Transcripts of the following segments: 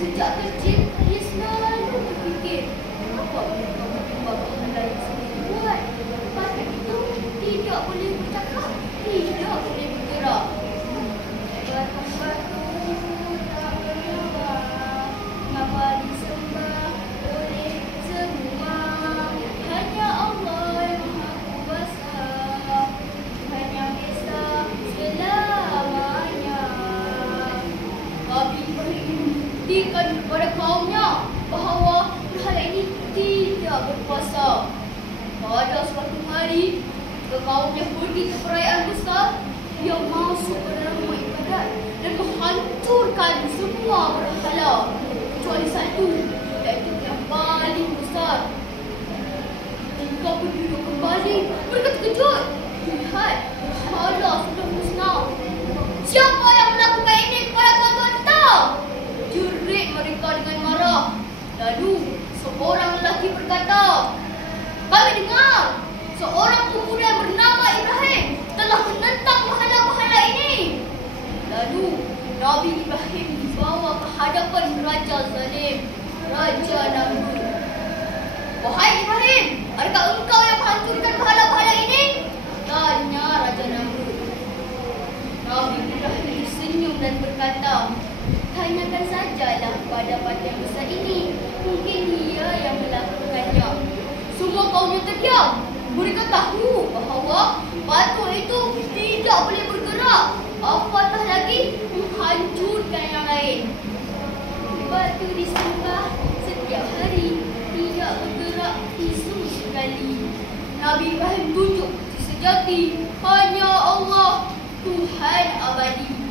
Sejak kecil, dia selalu berfikir, apa mereka bapa lain sendiri buat? Lepas itu, tidak boleh bercakap, tidak boleh bergerak. Batu-batu tak bernyawa, mengapa disembah oleh semua? Hanya Allah yang Maha Kuasa, Tuhan yang Esa selamanya. Nabi Ibrahim buktikan kepada kaumnya bahawa berhala ini tidak berkuasa. Pada suatu hari, ketika kaumnya pergi ke perayaan besar, dia masuk ke dalam rumah ibadat dan menghancurkan semua berhala kecuali satu, iaitu yang paling besar. Ketika penduduk kembali, mereka terkejut. Lihat, berhala sudah musnah. Siapa yang melakukan ini kepada tuan-tuan kita? Jerit mereka dengan marah. Lalu seorang lelaki berkata, kami dengar seorang pemuda yang bernama Ibrahim telah menentang berhala-berhala ini. Lalu Nabi Ibrahim dibawa ke hadapan Raja Zalim, Raja Namrud. Wahai Ibrahim, adakah engkau yang menghancurkan berhala-berhala ini? Tanya Raja Namrud. Nabi Ibrahim tersenyum dan berkata, tanyakan sajalah pada batu yang besar ini, mungkin dia yang melakukannya. Semua kaumnya terdiam. Mereka tahu bahawa batu itu tidak boleh bergerak, apatah lagi menghancurkan yang lain. Batu disembah setiap hari, tidak bergerak isu sekali. Nabi Ibrahim tunjuk sejati hanya Allah, Tuhan abadi.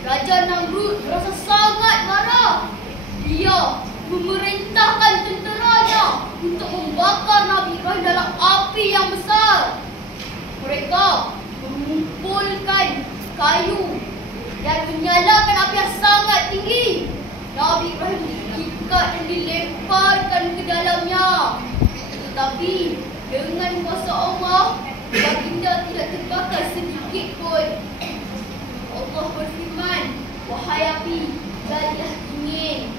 Raja Namrud merasa sangat marah. Dia memerintahkan tenteranya untuk membakar Nabi Ibrahim dalam api yang besar. Mereka mengumpulkan kayu dan menyalakan api yang sangat tinggi. Nabi Ibrahim diikat dan dilemparkan ke dalamnya. Tetapi dengan kuasa Allah, baginda tidak terbakar sedikit pun. Allah berfirman, wahai api, jadilah dingin.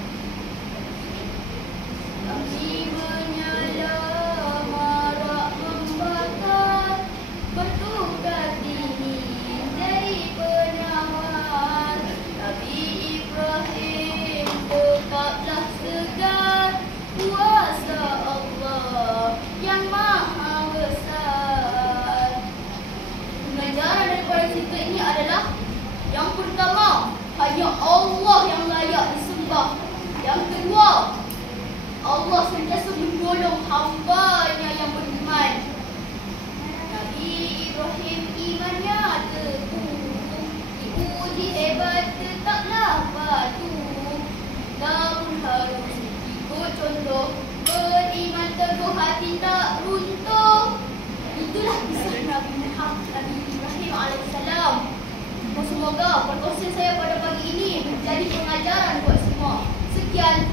Api menyala, marak membakar, bertukar dingin jadi penawar. Nabi Ibrahim tetaplah segar, kuasa Allah yang maha besar. Pengajaran daripada cerita ini adalah, yang pertama, hanya Allah yang layak disembah. Yang kedua, Allah sentiasa menolong hamba-Nya yang beriman. Nabi Ibrahim imannya teguh, diuji hebat tetaplah patuh. Namun harus ikut contoh, beriman teguh hati tak runtuh. Itulah kisah Nabi Ibrahim AS. Semoga perkongsian saya pada pagi ini menjadi pengajaran buat semua. Sekian.